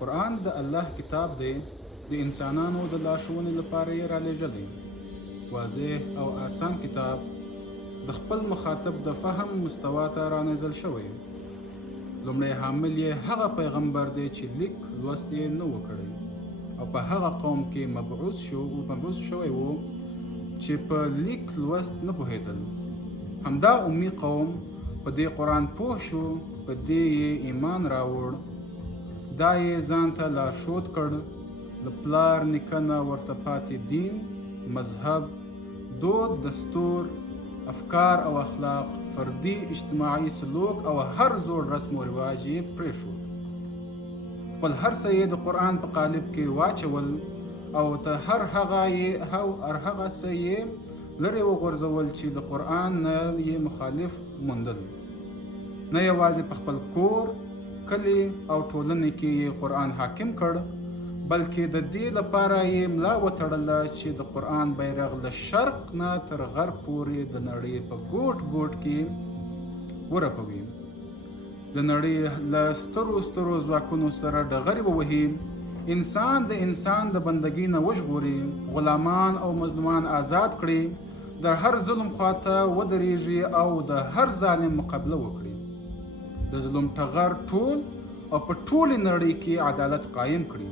قرآن د الله کتاب دی، د انسانانو د لارښوونې لپاره یې رالیږلی. واضح او آسان کتاب د خپل مخاطب د فهم مستوا ته رانازل شوی. لومړی حامل یې هغه پیغمبر دی چې لیک لوست یې نه و کړی او په هغه قوم کې مبعوث شوی و چې په لیک لوست نه پوهېدل. همدا امي قوم په دې قرآن پوه شو، په دې یې ایمان راوړ، دا یې ځان ته لارښود کړ. د پلار نیکه نه ورته پاتې دین، مذهب، دود، دستور، افکار او اخلاق، فردي اجتماعي سلوک او هر زوړ رسم و رواج یې پرېښود. خپل هر څه یې د قرآن په قالب کې واچول او ته هر هغه څه یې لرې وغورځول چې د قرآن نه یې مخالف موندل. نه یوازې په خپل کور، کلي او ټولنې کې یې قرآن حاکم کړ، بلکې د دې لپاره یې ملا وتړله چې د قرآن بیرغ له شرق نه تر غرب پورې د نړۍ په ګوټ ګوټ کې ورپوي. د نړۍ له سترو ځواکونو سره ډغرې ووهي، انسان د بندګۍ نه وژغوري، غلامان او مظلومان آزاد کړي، د هر ظلم خواته ودرېږي او د هر ظالم مقابله وکړي، د ظلم ټغر ټول او په ټولې نړۍ کې عدالت قایم کړي.